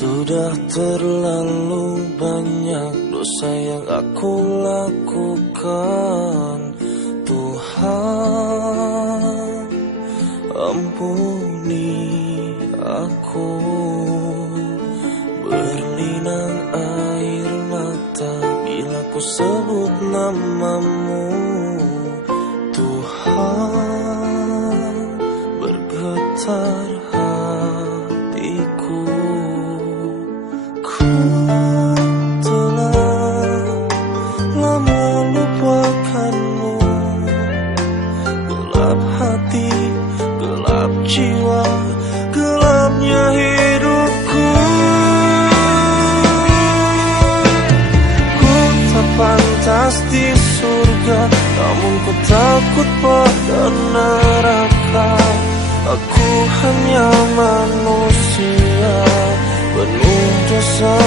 Sudah terlalu banyak dosa yang aku lakukan. Tuhan, ampuni aku. Berlinang air mata bila ku sebut namamu. Tuhan, bergetar hatiku. Ku telah lama lupakanmu. Gelap hati, gelap jiwa, gelapnya hidupku. Ku tak pantas di surga, namun ku takut pada neraka. Aku hanya manusia penuh dosa.